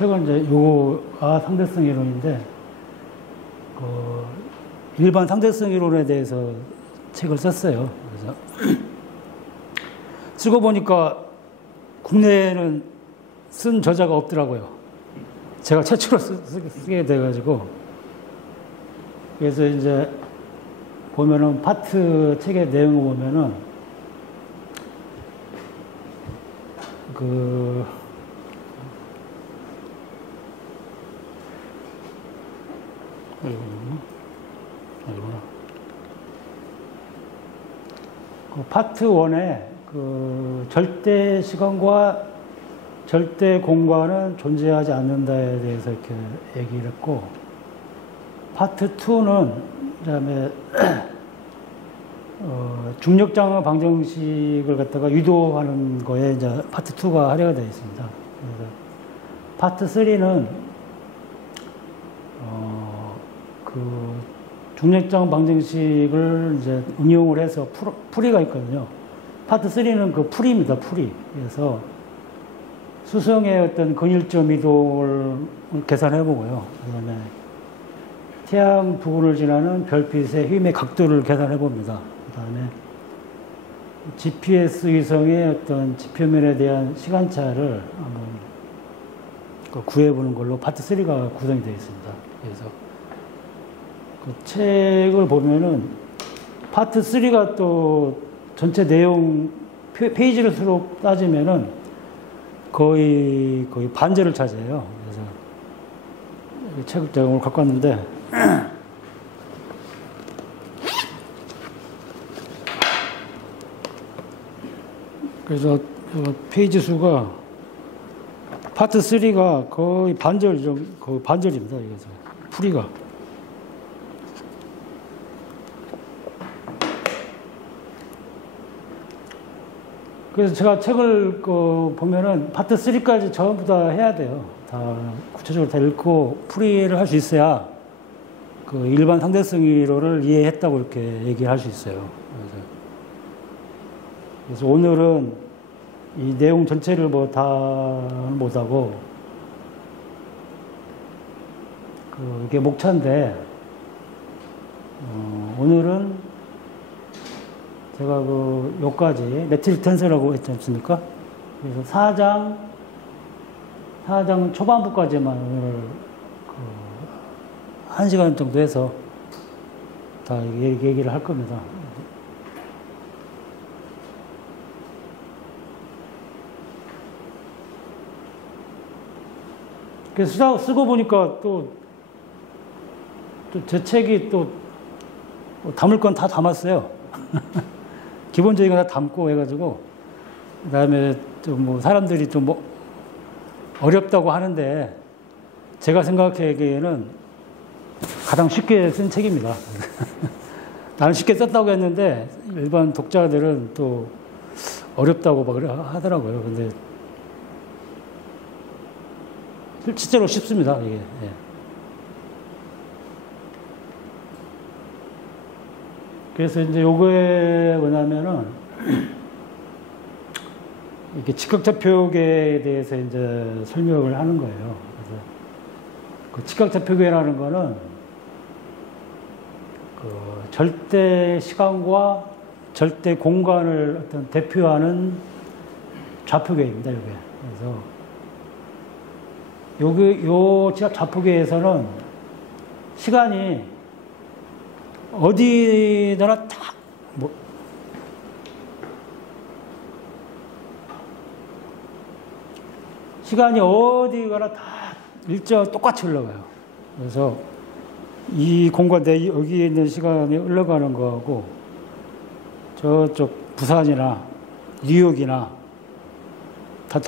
책은 이제 요거가 상대성 이론인데, 일반 상대성 이론에 대해서 책을 썼어요. 그래서 쓰고 보니까 국내에는 쓴 저자가 없더라고요. 제가 최초로 쓰게 돼가지고. 그래서 이제 보면은 파트 책의 내용을 보면은 파트 1에 절대 시간과 절대 공간은 존재하지 않는다에 대해서 이렇게 얘기를 했고, 파트 2는 그다음에 중력장애 방정식을 갖다가 유도하는 거에 이제 파트 2가 할애가 되어 있습니다. 그래서 파트 3는 중력장 방정식을 이제 응용을 해서 풀이가 있거든요. 파트 3는 그 풀이입니다, 풀이. 그래서 수성의 어떤 근일점 이동을 계산해 보고요. 그다음에 태양 부근을 지나는 별빛의 힘의 각도를 계산해 봅니다. 그다음에 GPS 위성의 어떤 지표면에 대한 시간차를 한번 구해보는 걸로 파트 3가 구성이 되어 있습니다. 그래서 그 책을 보면은 파트 3가 또 전체 내용 페이지를 수로 따지면은 거의 반절을 차지해요. 그래서 이 책을 제가 오늘 갖고 왔는데 그래서 페이지 수가 파트 3가 거의 거의 반절입니다. 그래서 풀이가. 그래서 제가 책을 보면은 파트 3까지 전부 다 해야 돼요. 다 구체적으로 다 읽고 풀이를 할 수 있어야 그 일반 상대성 이론을 이해했다고 이렇게 얘기를 할 수 있어요. 그래서 오늘은 이 내용 전체를 뭐 다 못하고 이게 목차인데 오늘은 제가 요까지 메틸 텐서라고 했지 않습니까? 그래서 4장 초반부까지만 오늘 1시간 정도 해서 다 얘기를 할 겁니다. 그래서 쓰고 보니까 또 제 책이 또 담을 건 다 담았어요. 기본적인 거 다 담고 해가지고, 그 다음에 좀 뭐 사람들이 좀 뭐 어렵다고 하는데, 제가 생각하기에는 가장 쉽게 쓴 책입니다. 나는 쉽게 썼다고 했는데, 일반 독자들은 또 어렵다고 막 하더라고요. 근데, 실제로 쉽습니다, 이게. 예. 그래서 이제 요거에 뭐냐면은, 이렇게 직각좌표계에 대해서 이제 설명을 하는 거예요. 그래서 그 직각좌표계라는 거는 그 절대 시간과 절대 공간을 어떤 대표하는 좌표계입니다, 요게. 그래서 요 좌표계에서는 시간이 어디나 다, 시간이 어디 가나 다 똑같이 흘러가요. 그래서 이 공간 여기 있는 시간이 흘러가는 거하고 저쪽 부산이나 뉴욕이나 다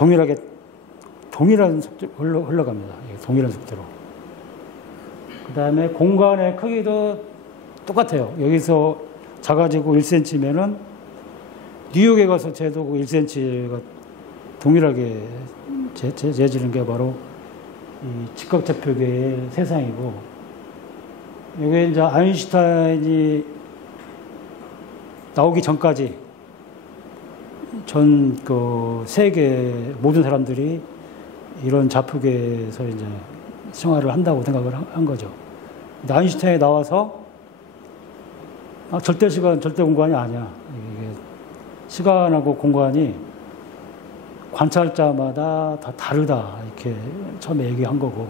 동일한 속도로 흘러갑니다. 동일한 속도로. 그 다음에 공간의 크기도 똑같아요. 여기서 작아지고 1cm면은 뉴욕에 가서 재도 1cm가 동일하게 재지는 게 바로 이 직각좌표계의 세상이고, 이게 이제 아인슈타인이 나오기 전까지 전 세계 모든 사람들이 이런 좌표계에서 이제 생활을 한다고 생각을 한 거죠. 근데 아인슈타인이 나와서 절대 시간, 절대 공간이 아니야. 이게 시간하고 공간이 관찰자마다 다 다르다. 이렇게 처음에 얘기한 거고.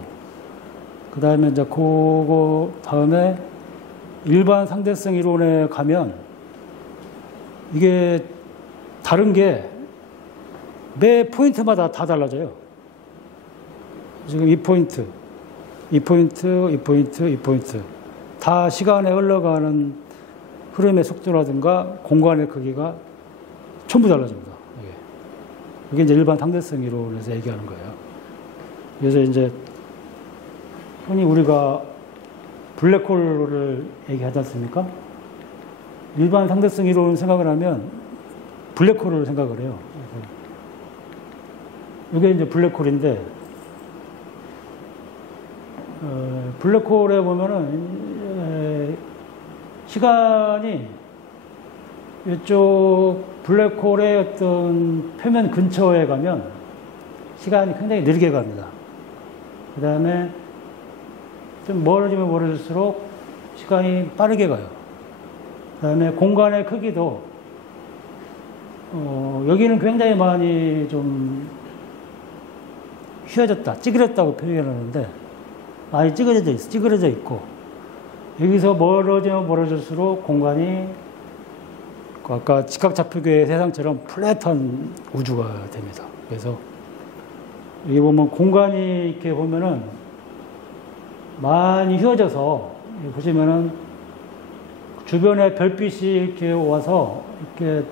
그 다음에 이제 그거 다음에 일반 상대성 이론에 가면 이게 다른 게 매 포인트마다 다 달라져요. 지금 이 포인트, 이 포인트, 이 포인트, 이 포인트. 다 시간에 흘러가는 흐름의 속도라든가 공간의 크기가 전부 달라집니다. 이게 이제 일반 상대성 이론에서 얘기하는 거예요. 그래서 이제 흔히 우리가 블랙홀을 얘기하지 않습니까? 일반 상대성 이론을 생각을 하면 블랙홀을 생각을 해요. 이게 이제 블랙홀인데, 블랙홀에 보면은 시간이 이쪽 블랙홀의 어떤 표면 근처에 가면 시간이 굉장히 느리게 갑니다. 그 다음에 좀 멀어지면 멀어질수록 시간이 빠르게 가요. 그 다음에 공간의 크기도 여기는 굉장히 많이 좀 휘어졌다, 찌그렸다고 표현하는데 많이 찌그러져 있고 여기서 멀어지면 멀어질수록 공간이 아까 직각좌표계의 세상처럼 플랫한 우주가 됩니다. 그래서 여기 보면 공간이 이렇게 보면은 많이 휘어져서 보시면은 주변에 별빛이 이렇게 와서 이렇게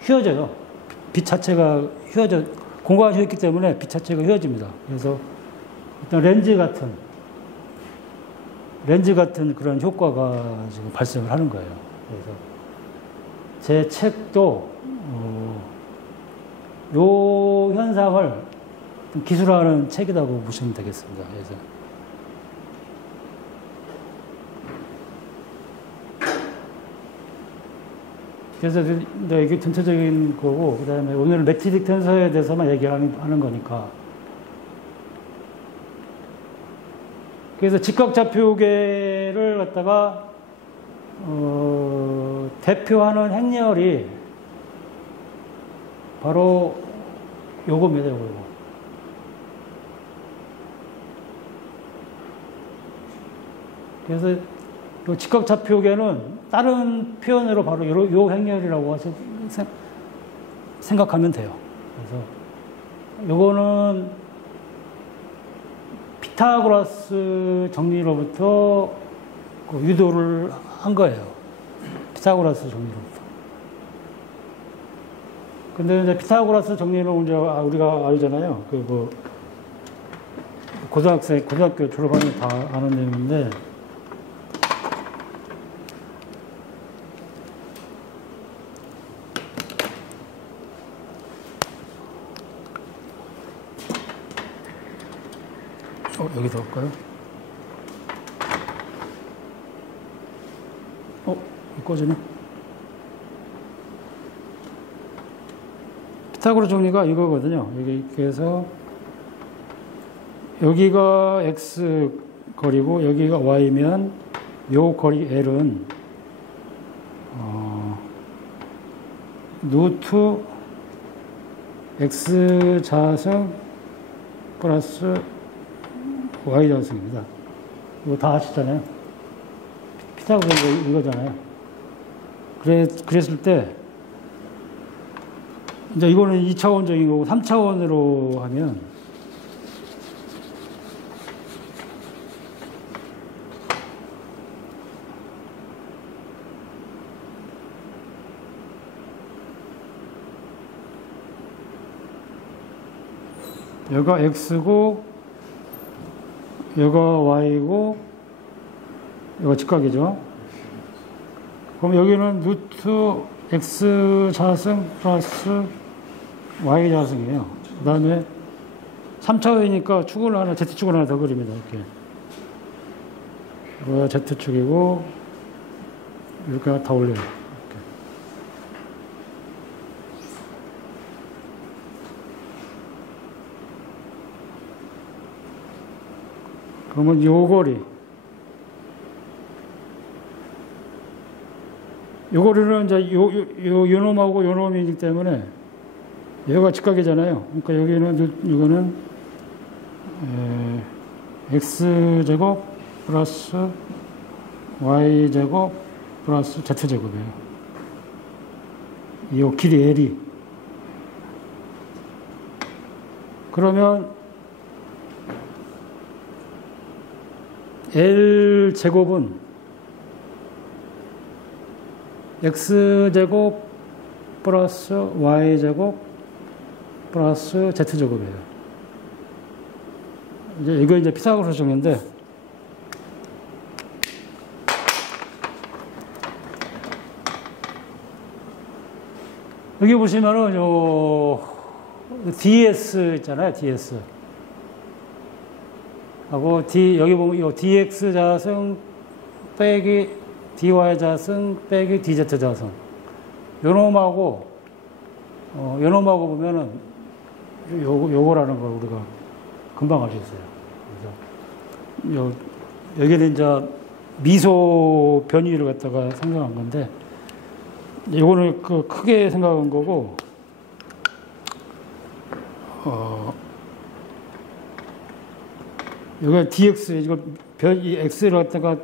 휘어져요. 빛 자체가 공간이 휘었기 때문에 빛 자체가 휘어집니다. 그래서 어떤 렌즈 같은 그런 효과가 지금 발생을 하는 거예요. 그래서 제 책도 요 현상을 기술하는 책이라고 보시면 되겠습니다. 그래서 이게 전체적인 거고, 그 다음에 오늘 매트릭 텐서에 대해서만 얘기하는 거니까. 그래서 직각좌표계를 갖다가 대표하는 행렬이 바로 요겁니다, 요거. 그래서 요 직각좌표계는 다른 표현으로 바로 요 행렬이라고 생각하면 돼요. 그래서 요거는 피타고라스 정리로부터 유도를 한 거예요. 피타고라스 정리로부터. 근데 이제 피타고라스 정리는 이제 우리가 알잖아요. 고등학교 졸업하면 다 아는 내용인데, 여기서 할까요? 꺼지네. 피타고라스 정리가 이거거든요. 그래서 여기가 x 거리고 여기가 y면 요 거리 l은 루트 x 자승 플러스 y 자승입니다. 이거 다 아시잖아요. 피타고라스 이거잖아요. 그랬을 때 이제 이거는 2차원적인 거고 3차원으로 하면 여기가 x고 여기가 y고 여기가 직각이죠. 그럼 여기는 루트 x 자승 플러스 y 자승이에요. 그 다음에 3차원이니까 축을 하나, z축을 하나 더 그립니다. 이렇게. z축이고, 이렇게 다 올려요. 이렇게. 그러면 요 거리. 요 거리는 이제 요 놈하고 요 놈이기 때문에 얘가 직각이잖아요. 그러니까 여기는, 이거는, x제곱 플러스 y제곱 플러스 z제곱이에요. 이 길이 L이. 그러면 L제곱은 x제곱 플러스 y제곱 플러스 z제곱이에요. 이거 이제 피타고라스 정리인데, 여기 보시면은 요 ds 있잖아요, ds. 하고 여기 보면 요 dx 자승 빼기 dy 자승 빼기 dz 자승. 요놈하고 보면은 요거라는 걸 우리가 금방 알 수 있어요. 그래서 여기는 이제 미소 변위를 갖다가 생각한 건데, 요거는 크게 생각한 거고, 여기가 dx, 이 x를 갖다가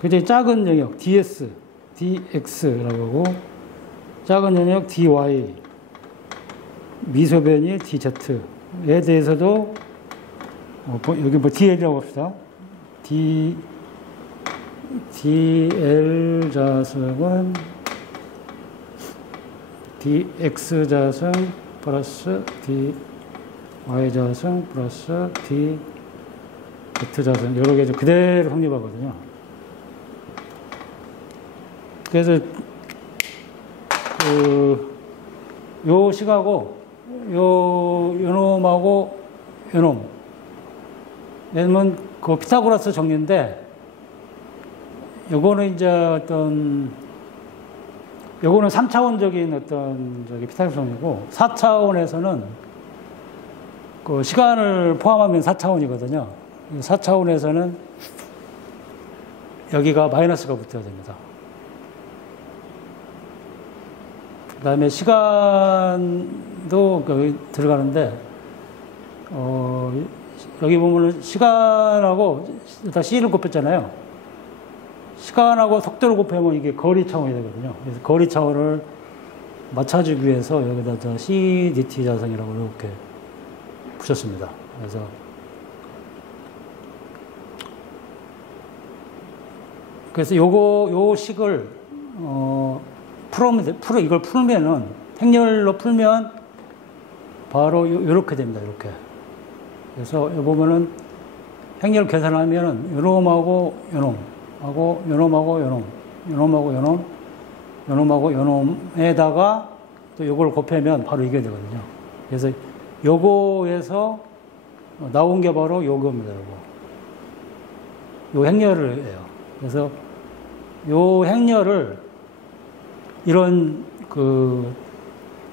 굉장히 작은 영역, dx라고 하고, 작은 영역 dy, 미소변이 dz에 대해서도, 여기 dl이라고 합시다. dl 자승은 dx 자승 플러스 dy 자승 플러스 dz 자승, 여러 개 그대로 성립하거든요. 그래서 요 식하고 요놈하고 요놈, 얘는 그 피타고라스 정리인데, 요거는 이제 요거는 3차원적인 피타고라스 정리고, 4차원에서는 그 시간을 포함하면 4차원이거든요. 4차원에서는 여기가 마이너스가 붙어야 됩니다. 그 다음에 시간도 들어가는데, 여기 보면은 시간하고, 일단 C를 곱했잖아요. 시간하고 속도를 곱하면 이게 거리 차원이 되거든요. 그래서 거리 차원을 맞춰주기 위해서 여기다 CDT 자승이라고 이렇게 붙였습니다. 그래서 요 식을, 이걸 풀면은, 행렬로 풀면 바로 요렇게 됩니다. 이렇게. 그래서 여기 보면은 행렬 계산하면은 요놈하고 요놈하고 요놈하고 요놈하고 요놈하고 요놈에다가 또 요걸 곱하면 바로 이게 되거든요. 그래서 요거에서 나온 게 바로 요겁니다. 요 행렬을 해요. 그래서 요 행렬을 이런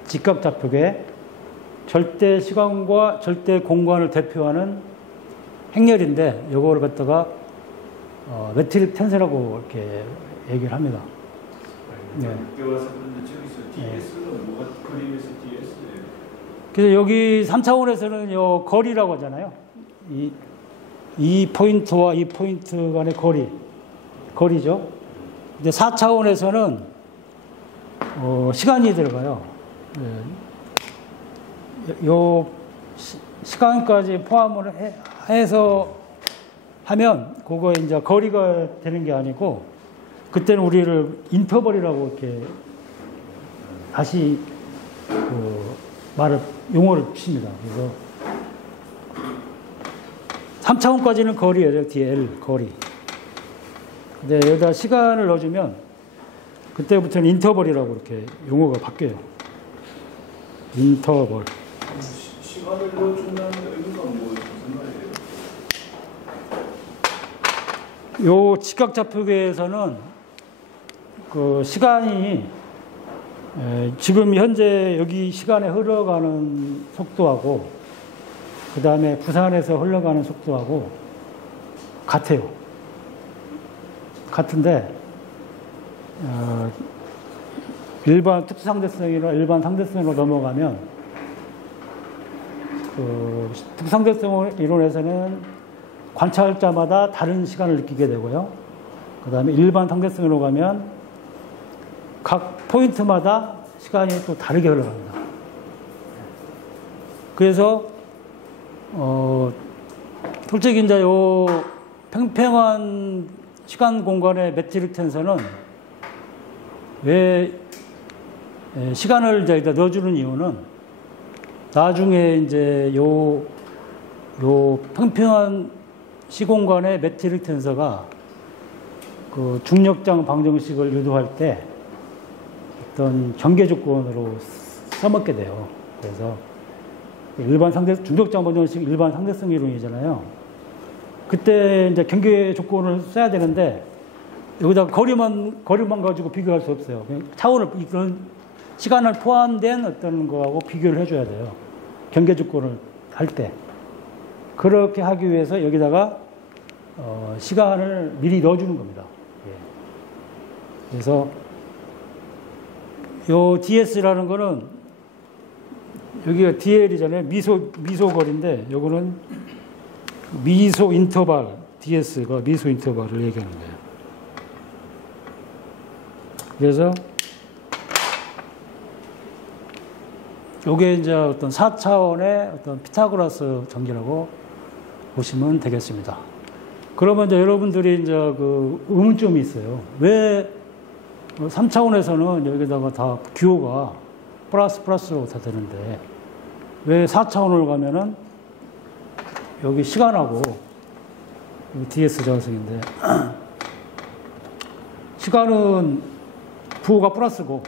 직각좌표계 절대 시간과 절대 공간을 대표하는 행렬인데, 요거를 갖다가 매트릭 텐세라고 이렇게 얘기를 합니다. 네. 배워서 그런데 저기서 DS는 뭐가 그림에서 DS예요? 그래서 여기 3차원에서는 요 거리라고 하잖아요. 이 포인트와 이 포인트 간의 거리죠. 근데 4차원에서는 시간이 들어가요. 요 시간까지 포함을 해서 하면 그거 이제 거리가 되는 게 아니고, 그때는 우리를 인터벌이라고 이렇게 다시 용어를 칩니다. 그래서 3차원까지는 거리예요. dl 거리. 근데 여기다 시간을 넣어주면 그때부터는 인터벌이라고 이렇게 용어가 바뀌어요. 인터벌. 시간을 넣어준다는 의미가 무슨 말이에요? 요 직각좌표계에서는 그 시간이 지금 현재 여기 시간에 흘러가는 속도하고, 그 다음에 부산에서 흘러가는 속도하고, 같아요. 같은데 일반 특수상대성이나 일반 상대성으로 넘어가면 특수상대성 이론에서는 관찰자마다 다른 시간을 느끼게 되고요. 그 다음에 일반 상대성으로 가면 각 포인트마다 시간이 또 다르게 흘러갑니다. 그래서 솔직히 이제 요 팽팽한 시간 공간의 매트릭 텐서는 왜 시간을 이제 넣어주는 이유는 나중에 이제 요 팽팽한 시공간의 매트릭 텐서가 그 중력장 방정식을 유도할 때 어떤 경계 조건으로 써먹게 돼요. 그래서 일반 중력장 방정식 일반 상대성 이론이잖아요. 그때 이제 경계 조건을 써야 되는데 여기다가 거리만 가지고 비교할 수 없어요. 차원을 그런 시간을 포함된 어떤 거하고 비교를 해줘야 돼요. 경계 조건을 할 때. 그렇게 하기 위해서 여기다가 시간을 미리 넣어주는 겁니다. 예. 그래서 요 DS라는 거는 여기가 DL이잖아요. 미소 거리인데 요거는 미소 인터벌 DS가 미소 인터벌을 얘기하는 거예요. 그래서 요게 이제 어떤 4차원의 어떤 피타고라스 정리라고 보시면 되겠습니다. 그러면 이제 여러분들이 이제 그 의문점이 있어요. 왜 3차원에서는 여기다가 다 기호가 플러스로 다 되는데 왜 4차원으로 가면은 여기 시간하고 여기 DS 자성인데 시간은 부호가 플러스고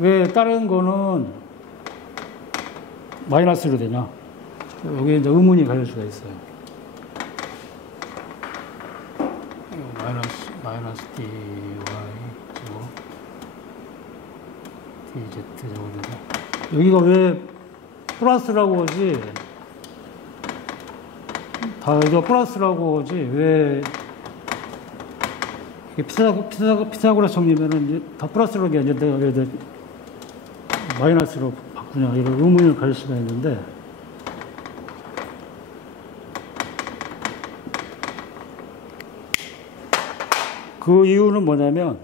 왜 다른 거는 마이너스로 되냐? 여기 이제 의문이 갈릴 수가 있어요. 마이너스 dy 그리고 dz 저거인데 여기가 왜 플러스라고 하지? 다 여기가 플러스라고 하지 왜 피타고라스 정리면은 다 플러스로 게 아니라 왜 마이너스로 바꾸냐 이런 의문을 가질 수가 있는데 그 이유는 뭐냐면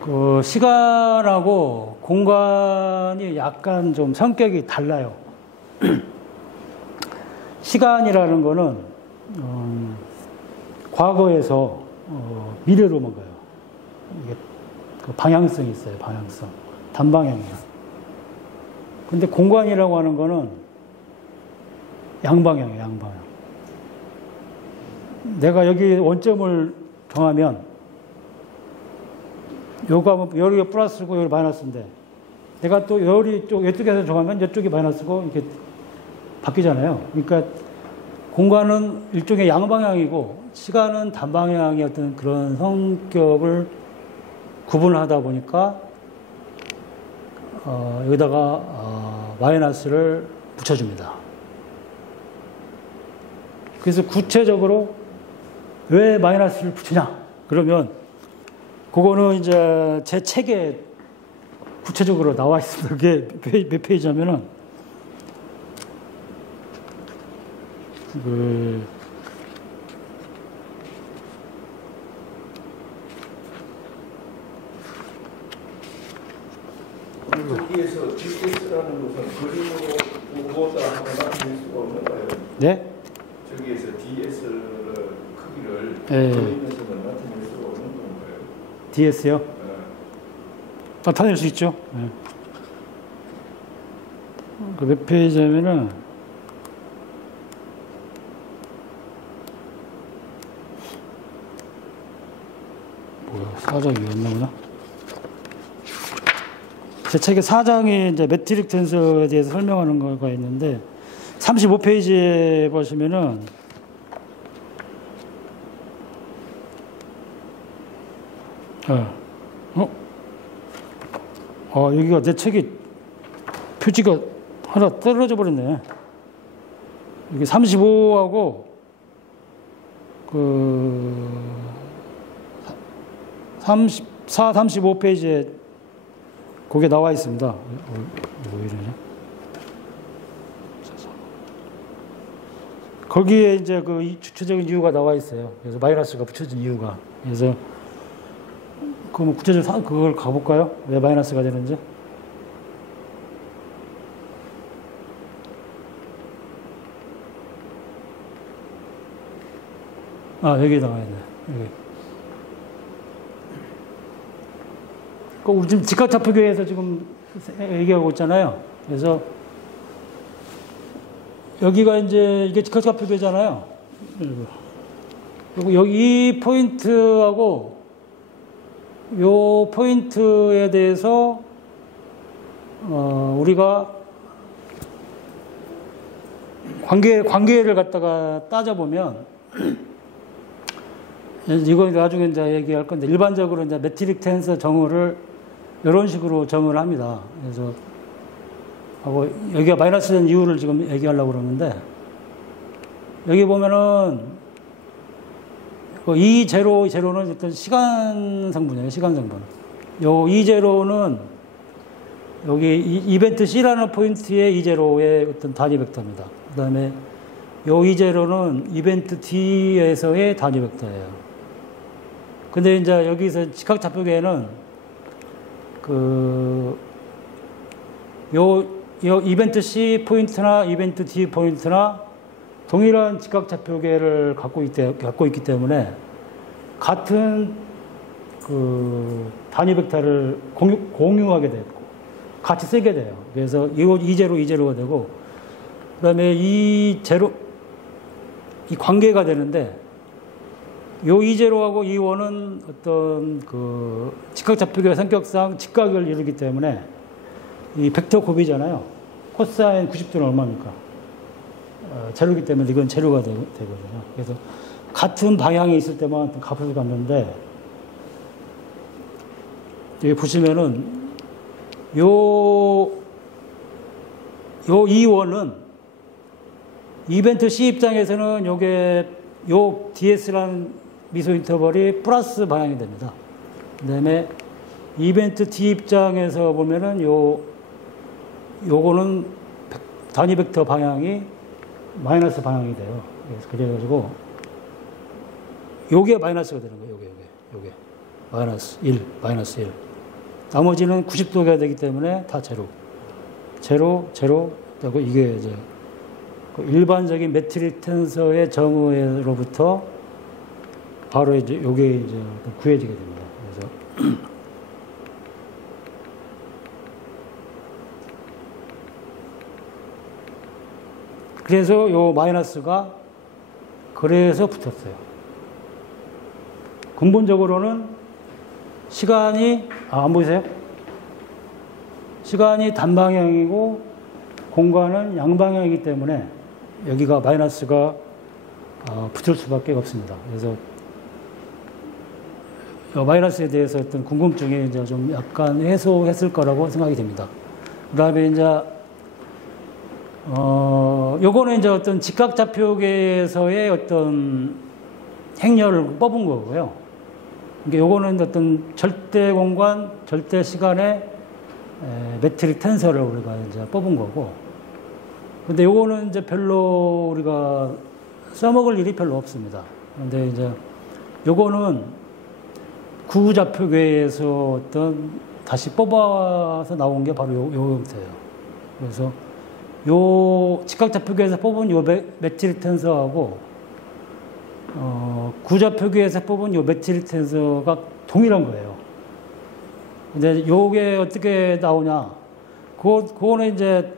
그 시간하고 공간이 약간 좀 성격이 달라요. 시간이라는 거는 과거에서 미래로만 가요. 이게 그 방향성이 있어요. 방향성. 단방향이야. 근데 공간이라고 하는 거는 양방향이에요. 양방향. 내가 여기 원점을 정하면 여기가 플러스고 여기 마이너스인데 내가 또 이쪽에서 정하면 이쪽이 마이너스고 이렇게 바뀌잖아요. 그러니까 공간은 일종의 양방향이고 시간은 단방향의 어떤 그런 성격을 구분하다 보니까 여기다가 마이너스를 붙여줍니다. 그래서 구체적으로 왜 마이너스를 붙이냐? 그러면 그거는 이제 제 책에 구체적으로 나와 있습니다. 그게 몇 페이지냐면은 여기에서 DS라는 것은 그림으로 무엇을 하거나 낼 수가 없는가요? 네? 저기에서 DS를 크기를 네. 그림에서는 나타낼 수가 없는 건가요? DS요? 네. 나타낼 수 있죠. 네. 그 몇 페이지냐면은 뭐야, 4장이었나 보나? 제 책에 4장에 이제 매트릭 텐서에 대해서 설명하는 거가 있는데 35페이지에 보시면은 여기가 내 책이 표지가 하나 떨어져 버렸네. 이게 35하고 그 34, 35페이지에 그게 나와 있습니다. 뭐 이러냐? 거기에 이제 그 주체적인 이유가 나와 있어요. 그래서 마이너스가 붙여진 이유가. 그래서 그럼 구체적으로 그걸 가볼까요? 왜 마이너스가 되는지? 여기 나와 있네. 여기. 우리 지금 직각좌표계에서 지금 얘기하고 있잖아요. 그래서 여기가 이제 이게 직각좌표계잖아요. 그리고 여기 이 포인트하고 요 포인트에 대해서 우리가 관계를 갖다가 따져보면 이건 나중에 이제 얘기할 건데 일반적으로 이제 매트릭 텐서 정의를 이런 식으로 정의를 합니다. 그래서 하고 여기가 마이너스 된 이유를 지금 얘기하려고 그러는데 여기 보면은 이 제로는 어떤 시간 성분이에요. 시간 성분. 요 이 제로는 여기 이벤트 C라는 포인트의 이 제로의 어떤 단위 벡터입니다. 그다음에 요 이 제로는 이벤트 D에서의 단위 벡터예요. 근데 이제 여기서 직각좌표계에는 요 이벤트 C 포인트나 이벤트 D 포인트나 동일한 직각좌표계를 갖고 있기 때문에 같은 그 단위 벡터를 공유하게 되고 같이 쓰게 돼요. 그래서 이 제로가 되고 그다음에 이 관계가 되는데 요 이제로하고 이 원은 어떤 그 직각좌표계 성격상 직각을 이루기 때문에 이 벡터 곱이잖아요. 코사인 90도는 얼마입니까? 제로이기 때문에 이건 제로가 되거든요. 그래서 같은 방향이 있을 때만 값을 갖는데 여기 보시면은 요 이 원은 이벤트 C 입장에서는 요 DS라는 미소 인터벌이 플러스 방향이 됩니다. 그 다음에 이벤트 D 입장에서 보면은 요거는 단위 벡터 방향이 마이너스 방향이 돼요. 그래가지고 요게 마이너스가 되는 거예요. 요게 마이너스 1. 나머지는 90도가 되기 때문에 다 제로 되고 이게 이제 일반적인 매트릭 텐서의 정의로부터 바로 이제 요게 이제 구해지게 됩니다. 그래서 요 마이너스가 그래서 붙었어요. 근본적으로는 시간이 안 보이세요? 시간이 단방향이고 공간은 양방향이기 때문에 여기가 마이너스가 붙을 수밖에 없습니다. 그래서 마이너스에 대해서 어떤 궁금증이 이제 좀 약간 해소했을 거라고 생각이 됩니다. 그 다음에 이제 요거는 이제 어떤 직각좌표계에서의 어떤 행렬을 뽑은 거고요. 그러니까 요거는 어떤 절대 공간, 절대 시간의 매트릭 텐서를 우리가 이제 뽑은 거고. 근데 요거는 이제 별로 우리가 써먹을 일이 별로 없습니다. 근데 이제 요거는 구좌표계에서 어떤 다시 뽑아서 나온 게 바로 요 형태예요. 그래서 요 직각좌표계에서 뽑은 요 매트릭 텐서하고 구좌표계에서 뽑은 요 매트릭 텐서가 동일한 거예요. 근데 요게 어떻게 나오냐? 그거는 이제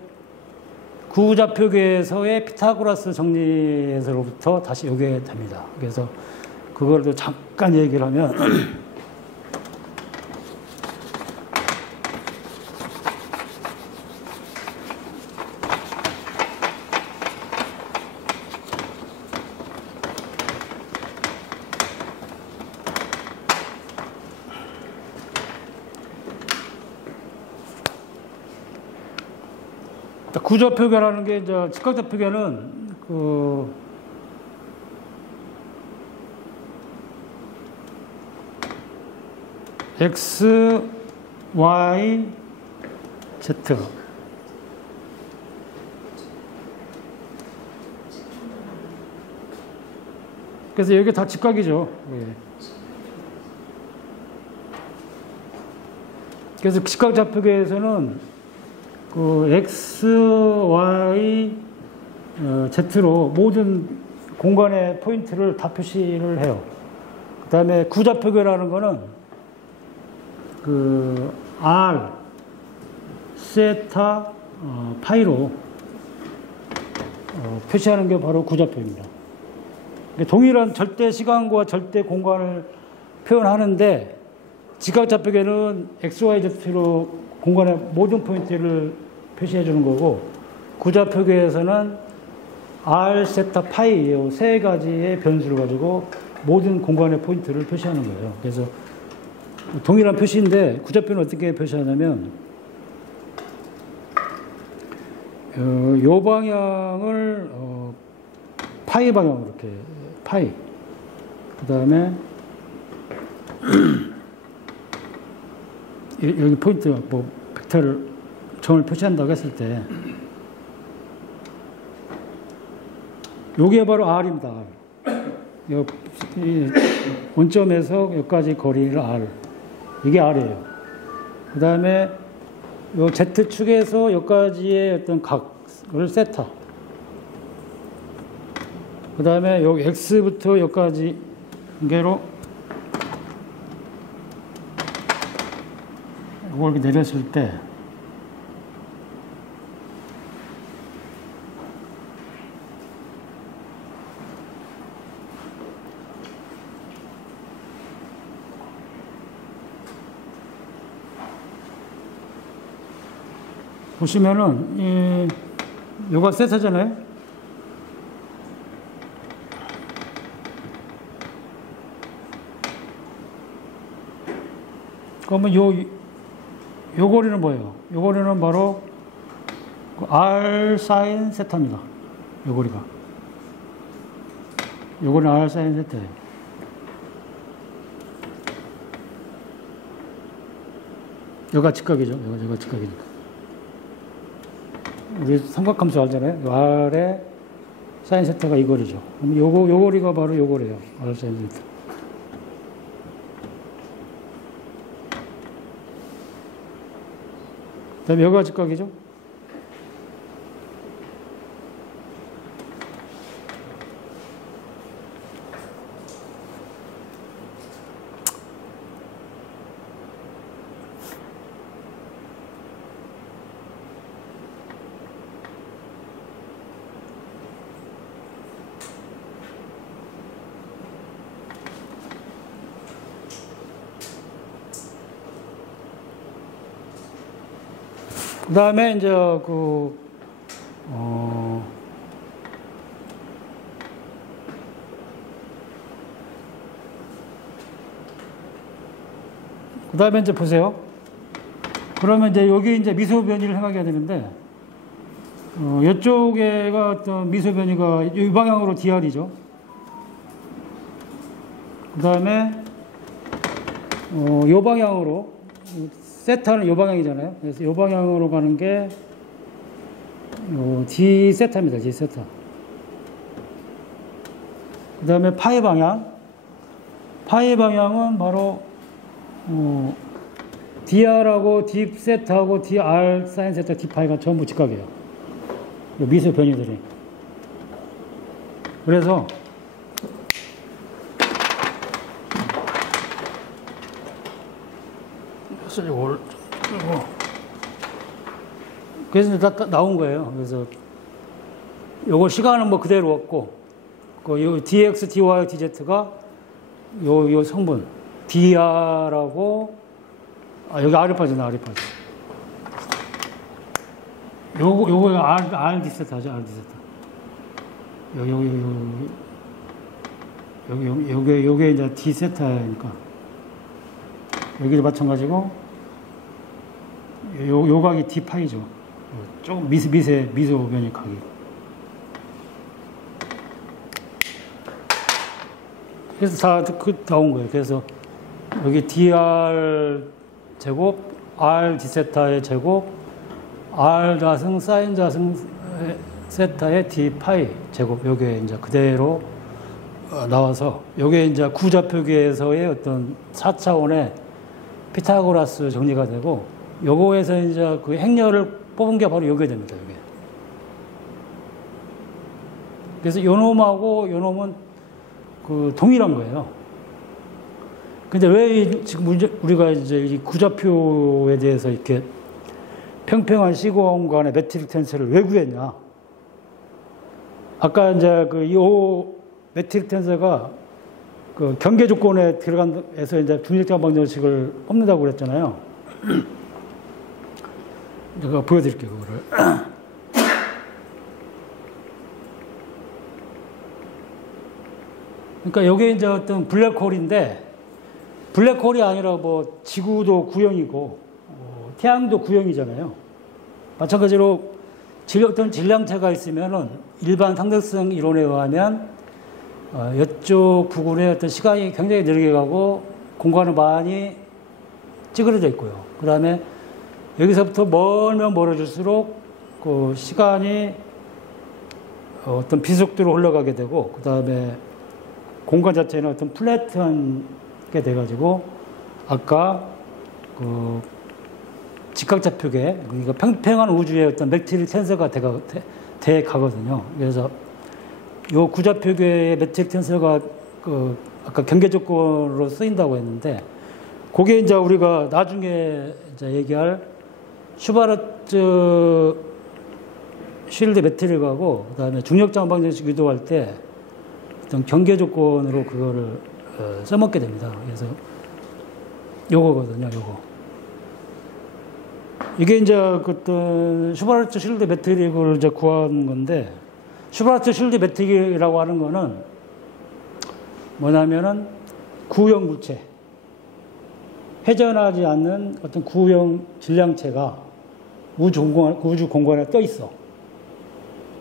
구좌표계에서의 피타고라스 정리에서로부터 다시 요게 됩니다. 그래서 그걸 잠깐 얘기를 하면 구좌표계라는 게 이제 직각좌표계는 X, Y, Z. 그래서 여기 다 직각이죠. 예. 그래서 직각 좌표계에서는 그 X, Y, Z로 모든 공간의 포인트를 다 표시를 해요. 그 다음에 구좌표계라는 거는 그 R, 세타, 파이로 표시하는 게 바로 구좌표입니다. 동일한 절대 시간과 절대 공간을 표현하는데 직각좌표계는 X, Y, Z로 공간의 모든 포인트를 표시해 주는 거고 구좌표계에서는 R, 세타, 파이 이 세 가지의 변수를 가지고 모든 공간의 포인트를 표시하는 거예요. 그래서 동일한 표시인데 구좌표는 어떻게 표시하냐면 요 방향을 파이 방향으로 이렇게 파이 그 다음에 여기 포인트 뭐 벡터를 점을 표시한다고 했을 때 요게 바로 R입니다. 이 원점에서 여기까지 거리를 R 이게 R이에요. 그 다음에 요 Z축에서 여기까지의 어떤 각을 세타 그 다음에 여기 X부터 여기까지 관계로 이걸 이렇게 내렸을 때 보시면은 요가 세타잖아요. 그러면 요 거리는 뭐예요? 요 거리는 바로 R 사인 세타입니다. 요 거리가. 요 거리는 R 사인 세타예요. 여가 직각이죠. 여가 직각이니까. 우리 삼각함수 알잖아요. 요 R의 사인 세타가 이 거리죠. 그럼 요 거리가 바로 요 거리예요. R 사인 세타. 그 다음에 여기가 직각이죠. 그 다음에 이제 그 다음에 이제 보세요. 그러면 이제 여기 이제 미소 변이를 생각해야 되는데, 이쪽에가 어떤 미소 변이가 이 방향으로 DR이죠. 그 다음에, 요 방향으로, 세타는 요 방향이잖아요. 그래서 요 방향으로 가는 게 D 세타입니다. D 세타. 그 다음에 파이 방향. 파이 방향은 바로 DR하고 D 세타하고 DR 사인 세타 D 파이가 전부 직각이에요. 미소 변이들이. 그래서 그래서 다 나온 거예요. 그래서 요거 시간은 뭐 그대로 없고, 요 dx, dy, dz가 요 성분 dr하고 여기 r이 빠지네, r이 빠져. 요거 r d 세타죠, r d 세타. 요게 이제 d 세타니까 여기도 마찬가지고. 요 각이 D 파이죠. 조금 미소 변이 각이. 그래서 다 나온 거예요. 그래서 여기 dr 제곱, r d세타의 제곱, r 좌승 사인 좌승 세타의 d 파이 제곱, 요게 이제 그대로 나와서 요게 이제 구좌표계에서의 어떤 4차원의 피타고라스 정리가 되고, 요거에서 이제 그 행렬을 뽑은 게 바로 요게 됩니다. 요게. 그래서 요 놈하고 요 놈은 그 동일한 거예요. 근데 왜 지금 우리가 이제 이 구좌표에 대해서 이렇게 평평한 시공간의 매트릭 텐서를 왜 구했냐? 아까 이제 요 매트릭 텐서가 그 경계 조건에 들어간에서 이제 중력장 방정식을 뽑는다고 그랬잖아요. 제가 보여드릴게요, 그거를. 그러니까 여기 이제 어떤 블랙홀인데, 블랙홀이 아니라 뭐 지구도 구형이고 태양도 구형이잖아요. 마찬가지로 어떤 질량체가 있으면은 일반 상대성 이론에 의하면 이쪽 부근에 어떤 시간이 굉장히 느리게 가고 공간은 많이 찌그러져 있고요. 그 다음에 여기서부터 멀면 멀어질수록 그 시간이 어떤 비속도로 흘러가게 되고, 그 다음에 공간 자체는 어떤 플랫하게 돼가지고 아까 그 직각좌표계, 그러니까 평평한 우주의 어떤 매트릭 텐서가 돼 가거든요. 그래서 요 구좌표계의 매트릭 텐서가 그 아까 경계 조건으로 쓰인다고 했는데, 그게 이제 우리가 나중에 이제 얘기할 슈바르트 쉴드 매트릭하고 그다음에 중력장 방정식 유도할 때 어떤 경계 조건으로 그거를 써먹게 됩니다. 그래서 요거거든요, 요거. 이게 이제 어떤 슈바르트 쉴드 매트릭을 이제 구하는 건데, 슈바르트 쉴드 매트릭이라고 하는 거는 뭐냐면은 구형 물체, 회전하지 않는 어떤 구형 질량체가 우주 공간에 떠 있어.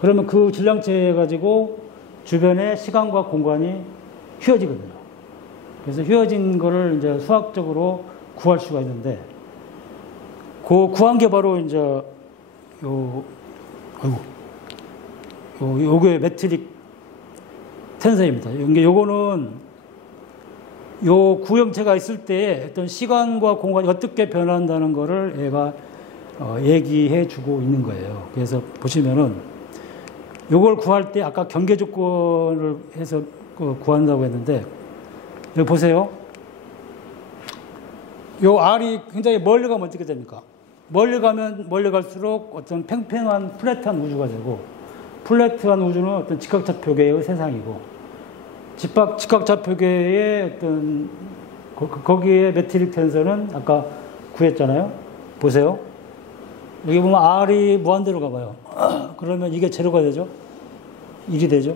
그러면 그 질량체 가지고 주변에 시간과 공간이 휘어지거든요. 그래서 휘어진 거를 이제 수학적으로 구할 수가 있는데, 그 구한 게 바로 이제 요게 매트릭 텐서입니다. 요거는 요 구형체가 있을 때 어떤 시간과 공간이 어떻게 변한다는 거를 얘가 얘기해 주고 있는 거예요. 그래서 보시면은 요걸 구할 때 아까 경계 조건을 해서 구한다고 했는데, 여기 보세요. 요 R이 굉장히 멀리 가면 어떻게 됩니까? 멀리 가면 멀리 갈수록 어떤 팽팽한 플랫한 우주가 되고, 플랫한 우주는 어떤 직각좌표계의 세상이고, 직각좌표계의 어떤 거기에 매트릭 텐서는 아까 구했잖아요. 보세요. 여기 보면 R이 무한대로 가봐요. 그러면 이게 제로가 되죠? 1이 되죠?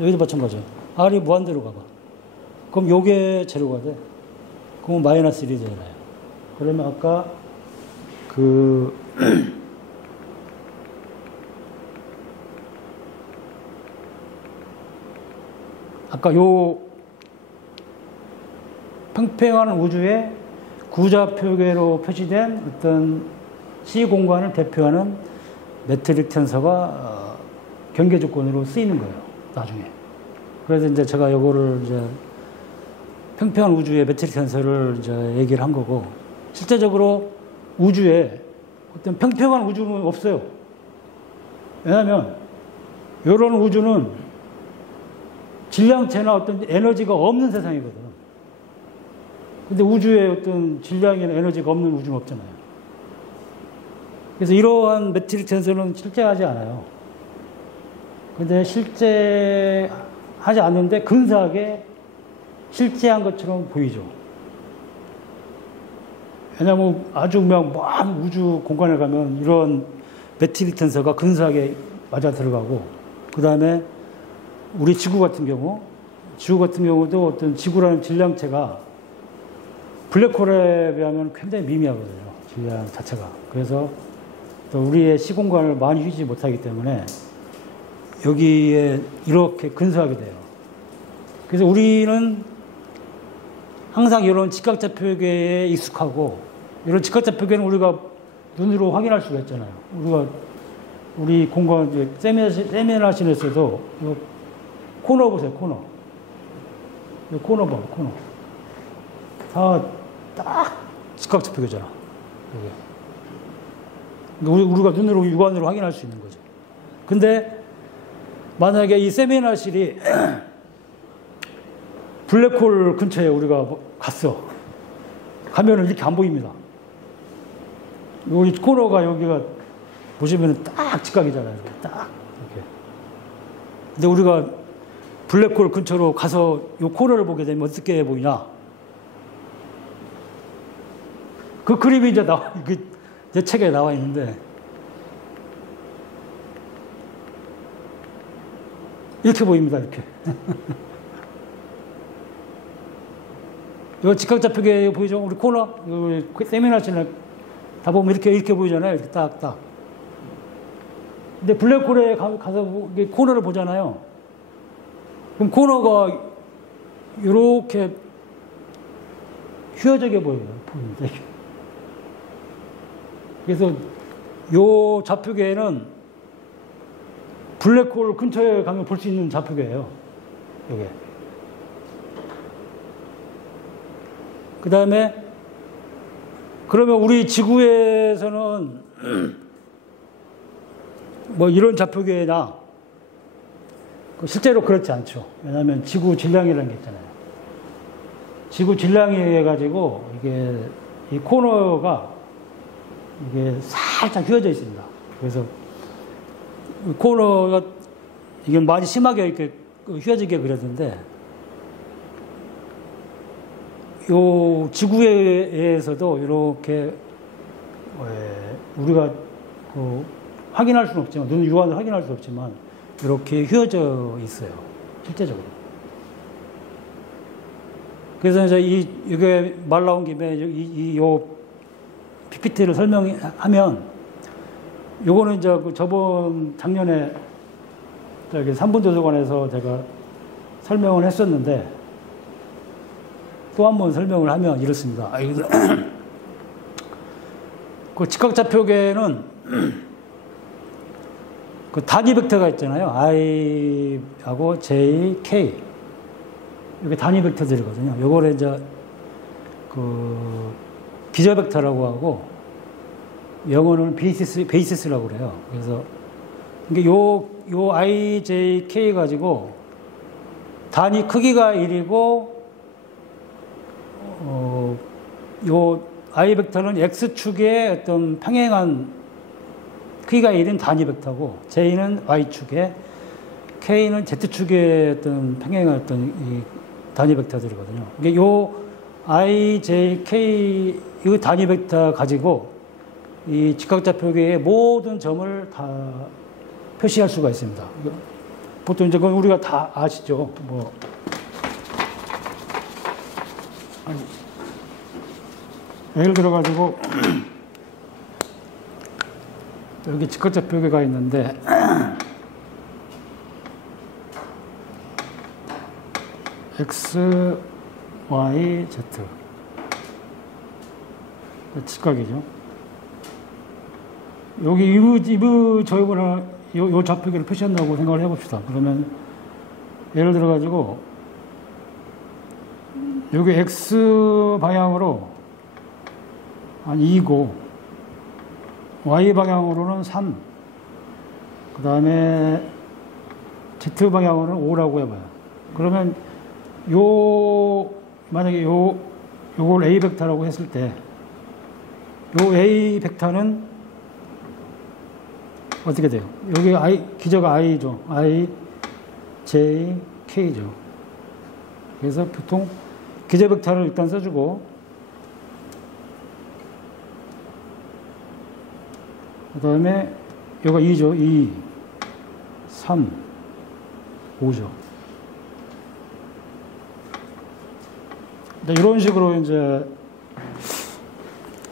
여기도 마찬가지죠. R이 무한대로 가봐. 그럼 요게 제로가 돼. 그러면 마이너스 1이 되잖아요. 그러면 아까 아까 요 평평한 우주의 구좌표계로 표시된 어떤 C 공간을 대표하는 매트릭 텐서가 경계 조건으로 쓰이는 거예요, 나중에. 그래서 이제 제가 요거를 이제 평평한 우주의 매트릭 텐서를 이제 얘기를 한 거고, 실제적으로 우주에 어떤 평평한 우주는 없어요. 왜냐하면 이런 우주는 질량체나 어떤 에너지가 없는 세상이거든. 근데 우주에 어떤 질량이나 에너지가 없는 우주는 없잖아요. 그래서 이러한 매트릭 텐서는 실제하지 않아요. 근데 실제하지 않는데 근사하게 실제한 것처럼 보이죠. 왜냐하면 아주 그냥 먼 우주 공간에 가면 이런 매트릭 텐서가 근사하게 맞아 들어가고, 그 다음에 우리 지구 같은 경우도 어떤 지구라는 질량체가 블랙홀에 비하면 굉장히 미미하거든요. 질량 자체가. 그래서 또 우리의 시공간을 많이 휘지 못하기 때문에 여기에 이렇게 근사하게 돼요. 그래서 우리는 항상 이런 직각좌표계에 익숙하고, 이런 직각좌표계는 우리가 눈으로 확인할 수가 있잖아요. 우리 공간, 이제 세미나실에서도 이 코너 보세요, 코너. 이 코너 봐, 코너. 다 딱 직각좌표계잖아. 우리가 눈으로, 육안으로 확인할 수 있는 거죠. 근데 만약에 이 세미나실이 블랙홀 근처에 우리가 갔어. 가면은 이렇게 안 보입니다. 여기 코너가 여기가 보시면은 딱 직각이잖아요. 이렇게 딱 이렇게. 근데 우리가 블랙홀 근처로 가서 이 코너를 보게 되면 어떻게 보이냐? 그 그림이 이제 제 책에 나와 있는데 이렇게 보입니다. 이렇게. 이거 직각좌표계 보이죠? 우리 코너, 세미나실에 다 보면 이렇게 보이잖아요. 이렇게 딱. 근데 블랙홀에 가서 코너를 보잖아요. 그럼 코너가 이렇게 휘어지게 보여요. 그래서 이 좌표계는 블랙홀 근처에 가면 볼 수 있는 좌표계예요. 이게. 그 다음에 그러면 우리 지구에서는 뭐 이런 좌표계나 실제로 그렇지 않죠. 왜냐하면 지구 질량이라는 게 있잖아요. 지구 질량이 해가지고 이게 이 코너가 이게 살짝 휘어져 있습니다. 그래서 코너가 이게 많이 심하게 이렇게 휘어지게 그렸는데 요 지구에서도 이렇게 우리가 확인할 수는 없지만 눈 육안으로 확인할 수 없지만 이렇게 휘어져 있어요. 실제적으로. 그래서 이제 이게 말 나온 김에 요 PPT를 설명하면 요거는 이제 저번 작년에 저기 삼분도서관에서 제가 설명을 했었는데 또 한 번 설명을 하면 이렇습니다. 그 직각좌표계는 그 단위 벡터가 있잖아요. I하고 J, K. 이게 단위 벡터들이거든요. 요거를 이제 그 기저 벡터라고 하고 영어로는 베이시스라고 그래요. 그래서 이게 요 I, J, K 가지고 단위 크기가 1이고 요 I 벡터는 X축의 어떤 평행한 크기가 1인 단위 벡터고 J는 Y축에 K는 Z축의 어떤 평행한 어떤 이 단위 벡터들이거든요. 이게 요 I, J, K 이 단위 벡터 가지고 이 직각좌표계의 모든 점을 다 표시할 수가 있습니다. 보통 이제 그건 우리가 다 아시죠. 뭐 예를 들어가지고 여기 직각좌표계가 있는데 X, Y, Z 직각이죠. 여기 이브 저희보다 요 좌표계를 표시한다고 생각을 해봅시다. 그러면 예를 들어가지고 여기 X 방향으로 한 2고 Y 방향으로는 3, 그 다음에 Z 방향으로는 5라고 해봐요. 그러면 만약에 요걸 A 벡터라고 했을 때 요 A 벡터는 어떻게 돼요? 여기 기저가 I죠. I, J, K죠. 그래서 보통 기저 벡터를 일단 써주고 그 다음에 여기가 2죠. 2, 3, 5죠. 이런 식으로 이제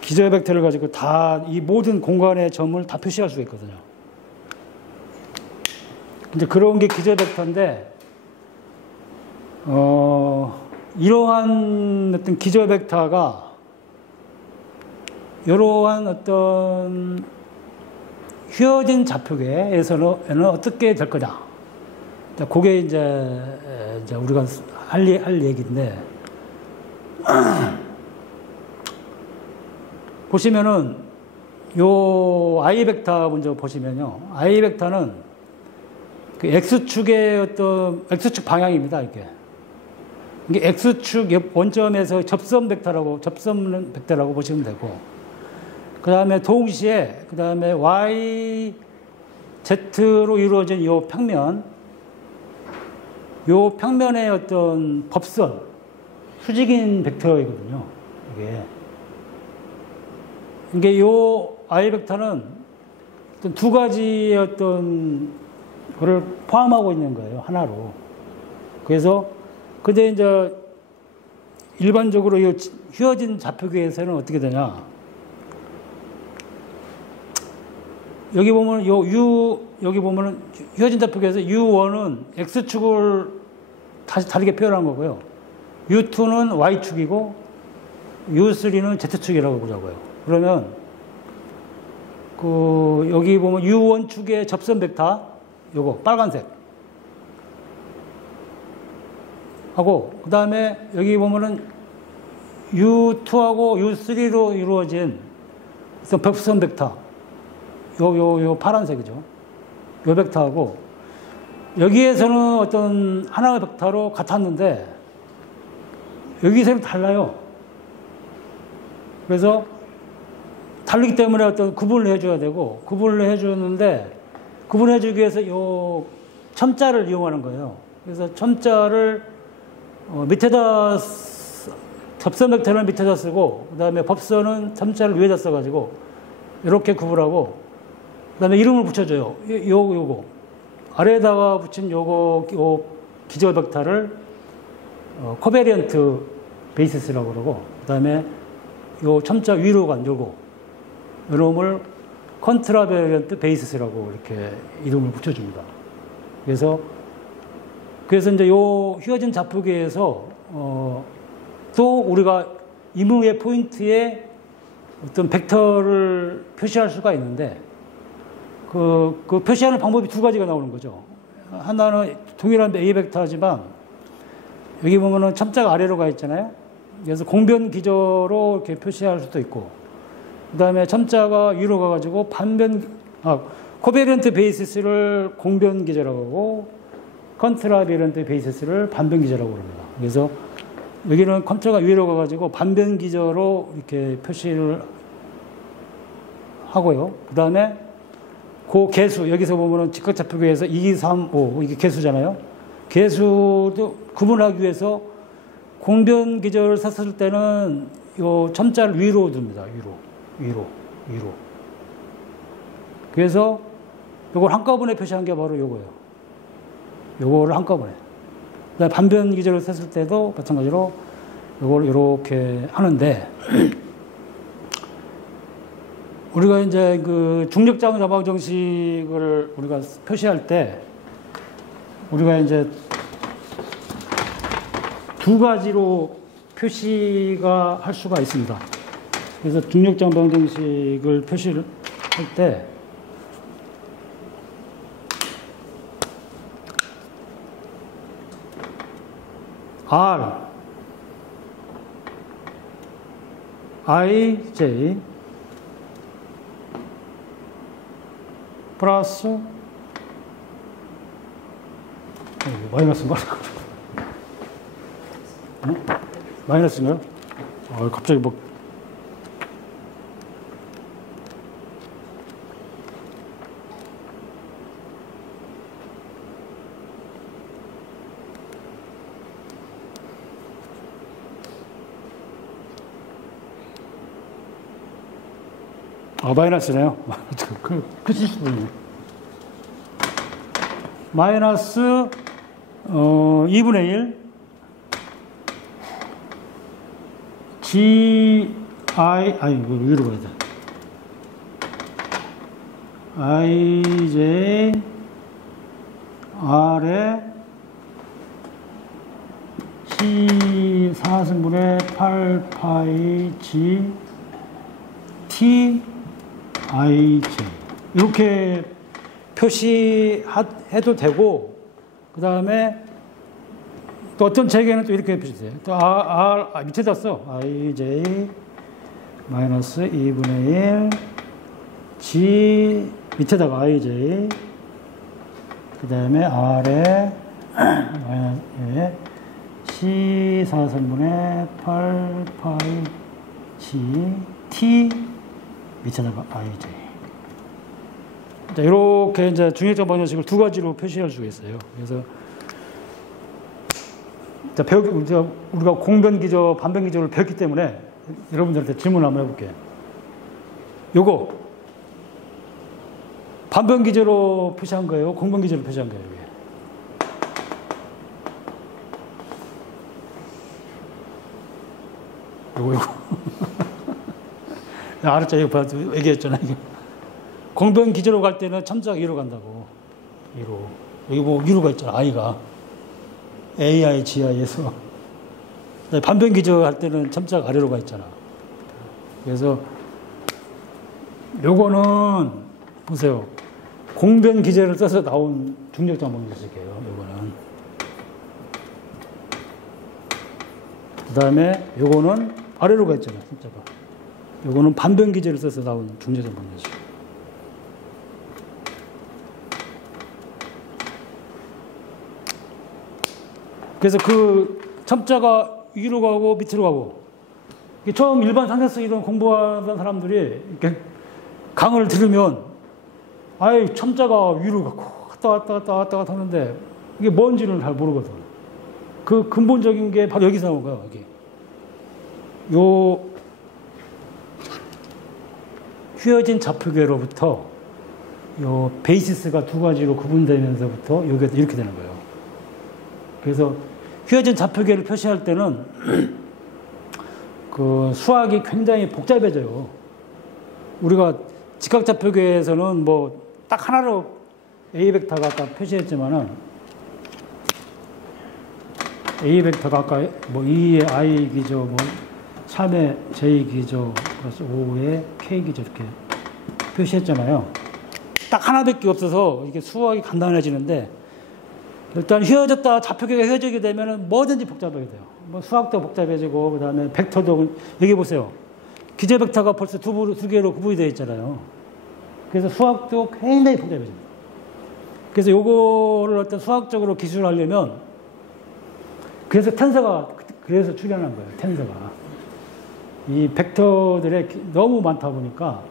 기저 벡터를 가지고 다 이 모든 공간의 점을 다 표시할 수가 있거든요. 이제 그런 게 기저 벡터인데 이러한 어떤 기저 벡터가 이러한 어떤 휘어진 좌표계에서는 어떻게 될 거냐. 그게 이제 우리가 할 얘기인데, 보시면은 요 I 벡터 먼저 보시면요. I 벡터는 그 X축의 어떤 X축 방향입니다. 이게 X축 원점에서 접선 벡터라고 보시면 되고, 그 다음에 동시에, 그 다음에 Y, Z로 이루어진 요 평면의 어떤 법선, 수직인 벡터이거든요. 이게 요 I 벡터는 어떤 두 가지의 어떤 거를 포함하고 있는 거예요. 하나로. 그래서, 근데 이제 일반적으로 이 휘어진 좌표계에서는 어떻게 되냐. 여기 보면 여기 보면은 휘어진 좌표계에서 U1은 X축을 다시 다르게 표현한 거고요. U2는 Y축이고 U3는 Z축이라고 보자고요. 그러면 여기 보면 U1 축의 접선 벡터 요거 빨간색 하고, 그 다음에 여기 보면은 U2하고 U3로 이루어진 접선 벡터 요 파란색이죠. 요 벡터하고, 여기에서는 어떤 하나의 벡터로 같았는데 여기서는 달라요. 그래서 다르기 때문에 어떤 구분을 해줘야 되고, 구분을 해주는데, 구분을 해주기 위해서 요 첨자를 이용하는 거예요. 그래서 첨자를 밑에다, 접선 벡터는 밑에다 쓰고, 그 다음에 법선은 첨자를 위에다 써가지고 이렇게 구분하고, 그 다음에 이름을 붙여줘요. 요거 아래에다가 붙인 요 기저 벡터를 코베리언트 베이시스라고 그러고, 그 다음에 요 첨자 위로 간 요놈을 컨트라베리언트 베이시스라고 이렇게 이름을 붙여줍니다. 그래서 이제 요 휘어진 좌표계에서 또 우리가 임의의 포인트에 어떤 벡터를 표시할 수가 있는데, 그 표시하는 방법이 두 가지가 나오는 거죠. 하나는 동일한 A 벡터지만 여기 보면은 첨자가 아래로 가 있잖아요. 그래서 공변 기저로 이렇게 표시할 수도 있고, 그 다음에 첨자가 위로 가가지고 코베리언트 베이시스를 공변 기저라고 하고, 컨트라베리언트 베이시스를 반변 기저라고 합니다. 그래서 여기는 첨자가 위로 가가지고 반변 기저로 이렇게 표시를 하고요. 그 다음에 그 개수, 여기서 보면은 직각좌표계에서 2, 3, 5, 이게 개수잖아요. 개수도 구분하기 위해서 공변 기저를 썼을 때는 요 첨자를 위로 둡니다. 위로. 그래서 요걸 한꺼번에 표시한 게 바로 요거예요. 요거를 한꺼번에. 그다음에 반변 기저를 썼을 때도 마찬가지로 요걸 이렇게 하는데, 우리가 이제 그 중력장 자방 정식을 우리가 표시할 때 우리가 이제 두 가지로 표시가 할 수가 있습니다. 그래서 중력장 자방 정식을 표시를 할 때 R, I, J 플러스 마이너스인가? 마이너스인가요? 갑자기 뭐 마이너스네요. 그 실수분이네. 마이너스 2분의 1 G I 이거 위로 가야 돼. I J R에 C 4승분의 8파이 G T I J 이렇게 표시해도 되고, 그 다음에 또 어떤 책에는 또 이렇게 표시돼요. 또 밑에다 써. IJ 마이너스 2분의 1 G 밑에다가 IJ 그 다음에 R에 마이너스 C 4승분의 8파이 G T 밑에다가 IJ. 자, 이렇게 이제 중력점 방정식을 두 가지로 표시할 수가 있어요. 그래서 자, 우리가 공변기저, 반변기저를 배웠기 때문에 여러분들한테 질문 한번 해볼게요. 요거 반변기저로 표시한 거예요? 공변기저로 표시한 거예요? 이게? 요거. 알았죠? 이거 얘기했잖아. 공변기저로 갈 때는 첨작 2로 간다고. 2로. 여기 뭐 2로가 있잖아. I가. AI, GI에서. 반변기저 할 때는 첨작 아래로 가 있잖아. 그래서 요거는 보세요. 공변기저를 써서 나온 중력점 방정식이에요. 요거는. 그 다음에 요거는 아래로 가 있잖아. 첨자가. 요거는 반변기저를 써서 나온 중력점 방정식. 그래서 그 첨자가 위로 가고 밑으로 가고, 처음 일반 상대성 이론 공부하던 사람들이 이렇게 강을 들으면 아예 첨자가 위로 가고 왔다 갔다 하는데 이게 뭔지는 잘 모르거든. 그 근본적인 게 바로 여기서 나온 거야. 여기. 요 휘어진 좌표계로부터 요 베이시스가 두 가지로 구분되면서부터 여기가 이렇게 되는 거예요. 그래서 휘어진 좌표계를 표시할 때는 그 수학이 굉장히 복잡해져요. 우리가 직각좌표계에서는 뭐 딱 하나로 A 벡터가 아까 표시했지만은 A 벡터가 아까 뭐 2의 I 기조, 뭐 3의 J 기조, 플러스 5의 K 기조 이렇게 표시했잖아요. 딱 하나밖에 없어서 이게 수학이 간단해지는데, 일단 휘어졌다 좌표계가 휘어지게 되면은 뭐든지 복잡하게 돼요. 뭐 수학도 복잡해지고, 그 다음에 벡터도, 여기 보세요. 기저 벡터가 벌써 두 개로 구분이 되어 있잖아요. 그래서 수학도 굉장히 복잡해집니다. 그래서 요거를 어떤 수학적으로 기술하려면, 그래서 텐서가, 그래서 출현한 거예요. 텐서가. 이 벡터들이 너무 많다 보니까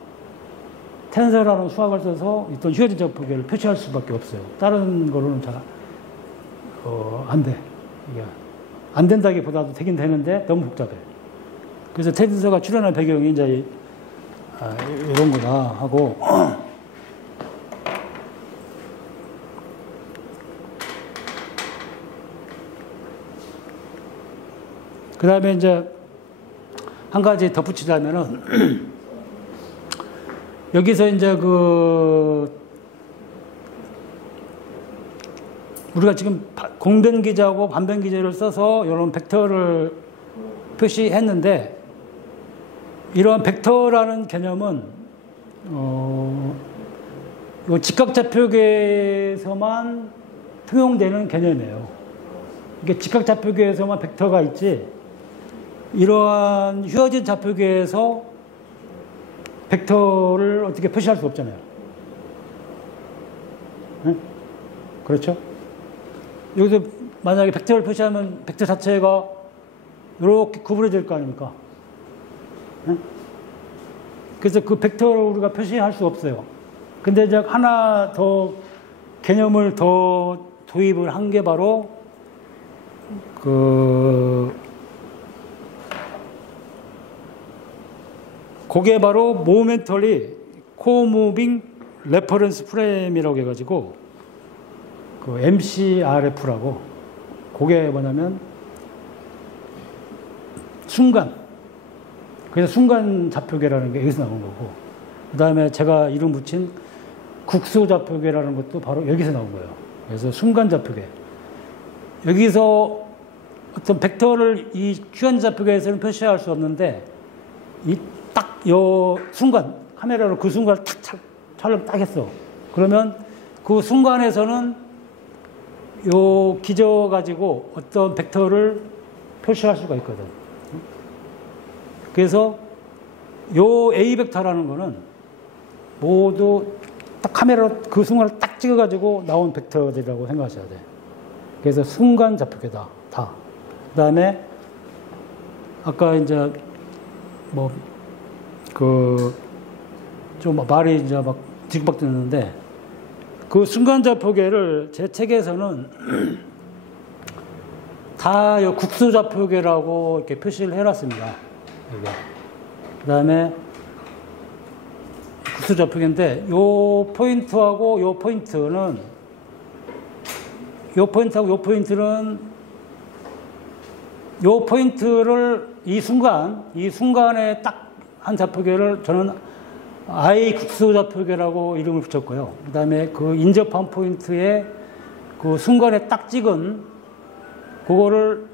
텐서라는 수학을 써서 어떤 휘어진 좌표계를 표시할 수밖에 없어요. 다른 거로는 잘 안 돼. 이게 안 된다기보다도 되긴 되는데 너무 복잡해. 그래서 텐서가 출현한 배경이 이제 이런 거다 하고, 그 다음에 이제 한 가지 덧붙이자면은 여기서 이제 우리가 지금 공변기저하고 반변기저를 써서 이런 벡터를 표시했는데, 이러한 벡터라는 개념은 직각좌표계에서만 통용되는 개념이에요. 이게 직각좌표계에서만 벡터가 있지, 이러한 휘어진 좌표계에서 벡터를 어떻게 표시할 수 없잖아요. 네? 그렇죠? 여기서 만약에 벡터를 표시하면 벡터 자체가 이렇게 구부러질 거 아닙니까? 네? 그래서 그 벡터를 우리가 표시할 수 없어요. 근데 이제 하나 더 개념을 더 도입을 한 게 바로 그게 바로 모멘털리 코무빙 레퍼런스 프레임이라고 해가지고 그 MCRF라고, 그게 뭐냐면 순간, 그래서 순간 좌표계라는 게 여기서 나온 거고, 그 다음에 제가 이름 붙인 국소 좌표계라는 것도 바로 여기서 나온 거예요. 그래서 순간 좌표계. 여기서 어떤 벡터를 이 QN 좌표계에서는 표시할 수 없는데 이 딱 요 순간 카메라로 그 순간을 탁 촬영 딱 했어. 그러면 그 순간에서는 요 기저 가지고 어떤 벡터를 표시할 수가 있거든. 그래서 요 A 벡터라는 거는 모두 딱 카메라로 그 순간을 딱 찍어가지고 나온 벡터들이라고 생각하셔야 돼. 그래서 순간 좌표계다. 다. 그 다음에 아까 이제 뭐 좀 말이 이제 막 뒤죽박 듣는데 그 순간 좌표계를 제 책에서는 다 국수 좌표계라고 이렇게 표시를 해놨습니다. 그 다음에 국수 좌표계인데 요 포인트하고 요 포인트는 요 포인트를 이 순간에 딱 한 좌표계를 저는 I 국수 좌표계라고 이름을 붙였고요. 그 다음에 그 인접한 포인트에 그 순간에 딱 찍은 그거를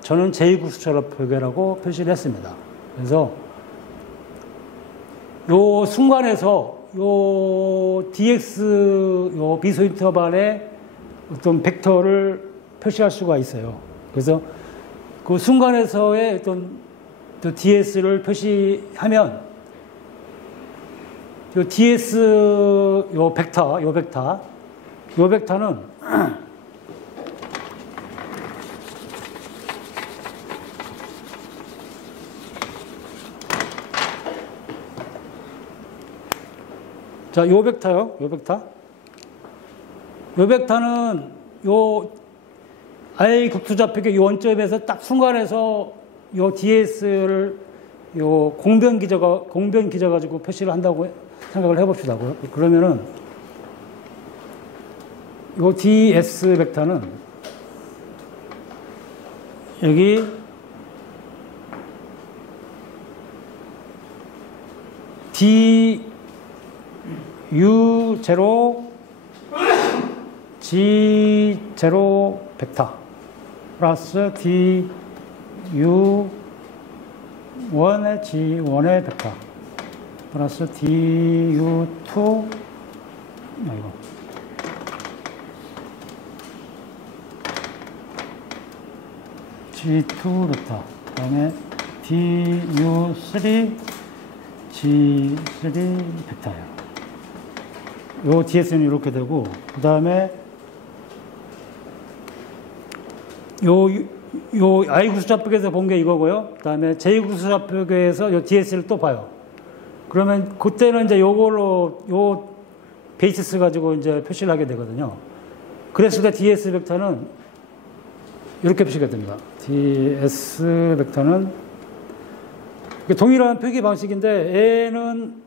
저는 제2국수 좌표계라고 표시를 했습니다. 그래서 요 순간에서 요 dx 요 미소 인터벌에 어떤 벡터를 표시할 수가 있어요. 그래서 그 순간에서의 어떤 ds를 표시하면 요 ds 요 벡터는 자, 요 벡터요. 요 벡터는 요 I 국수 좌표계 요 원점에서 딱 순간에서 요 ds를 요 공변 기저 가지고 표시를 한다고 생각을 해봅시다. 그러면은 요 ds 벡터는 여기 du0 g0 벡터 플러스 du1의 g1의 벡터 플러스 du2 g2 벡터 그 다음에 du3 g3 벡터예요. 요 ds는 이렇게 되고 그 다음에 요 I 국수 좌표계에서 본 게 이거고요. 그 다음에 J 국수 좌표계에서 요 ds를 또 봐요. 그러면 그때는 이제 요걸로 요 베이시스 가지고 이제 표시를 하게 되거든요. 그랬을 때 ds 벡터는 이렇게 표시가 됩니다. ds 벡터는 동일한 표기 방식인데 얘는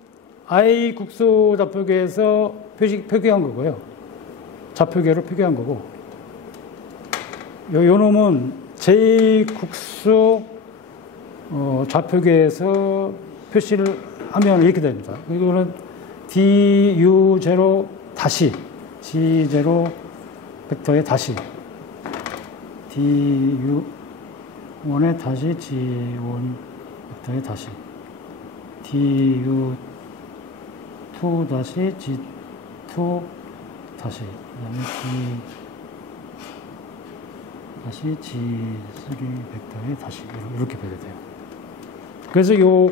I 국수 좌표계에서 표기한 거고요. 좌표계로 표기한 거고 요 놈은 J 국수 좌표계에서 표시를 하면 이렇게 됩니다. 이거는 du0 다시 g0 벡터에 다시 du1에 다시 g1 벡터에 다시 du2 다시 g2 다시 그다음에 다시 g3 벡터에 다시 이렇게 표기돼요. 그래서 요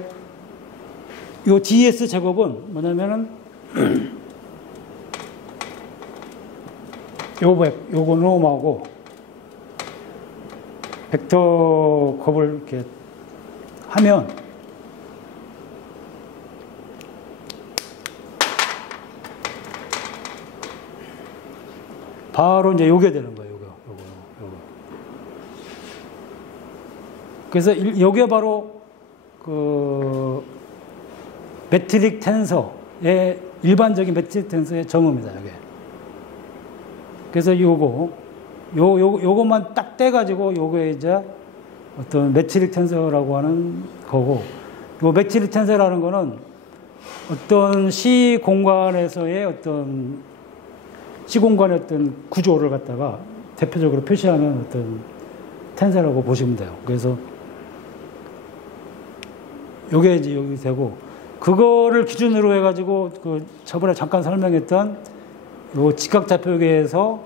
ds 제곱은 뭐냐면은 요거 놈하고 벡터 곱을 이렇게 하면 바로 이제 요게 되는 거예요. 요거. 그래서 요게 바로 그 매트릭 텐서의 일반적인 매트릭 텐서의 정의입니다. 요게. 그래서 요것만 딱 떼가지고 요게 이제 어떤 매트릭 텐서라고 하는 거고, 요 매트릭 텐서라는 거는 어떤 시 공간에서의 어떤 구조를 갖다가 대표적으로 표시하는 어떤 텐서라고 보시면 돼요. 그래서 요게 이제 여기 되고, 그거를 기준으로 해가지고 그 저번에 잠깐 설명했던 요 직각좌표계에서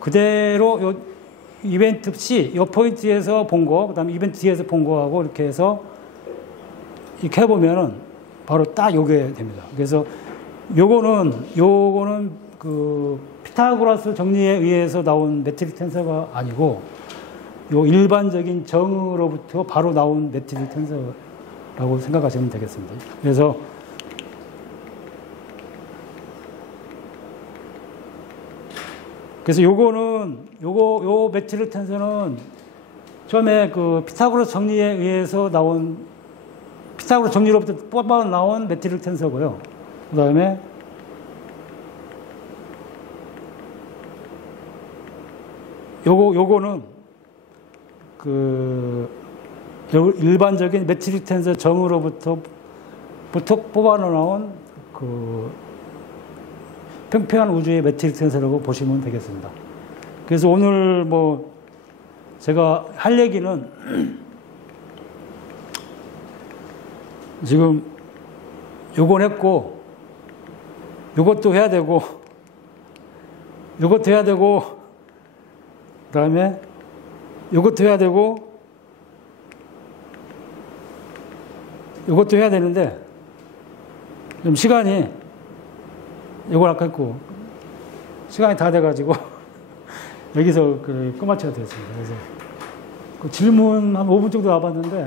그대로 요 이벤트 C, 요 포인트에서 본 거, 그 다음에 이벤트 D에서 본 거하고 이렇게 해서 이렇게 해보면은 바로 딱 요게 됩니다. 그래서 요거는 그 피타고라스 정리에 의해서 나온 매트릭 텐서가 아니고 요 일반적인 정으로부터 바로 나온 매트릭 텐서라고 생각하시면 되겠습니다. 그래서 요 매트릭 텐서는 처음에 그 피타고라스 정리에 의해서 나온, 피타고라스 정리로부터 뽑아 나온 매트릭 텐서고요. 그 다음에 요거는 그 일반적인 매트릭 텐서 정으로부터 뽑아 나온 그 평평한 우주의 매트릭 텐서라고 보시면 되겠습니다. 그래서 오늘 뭐 제가 할 얘기는 지금 요건 했고, 요것도 해야 되고, 요것도 해야 되고, 그 다음에 요것도 해야 되고, 요것도 해야 되는데, 좀 시간이, 요걸 아까 했고, 시간이 다 돼가지고, 여기서 끝마쳐야 되겠습니다. 그래서 그 질문 한 5분 정도 와봤는데, 네.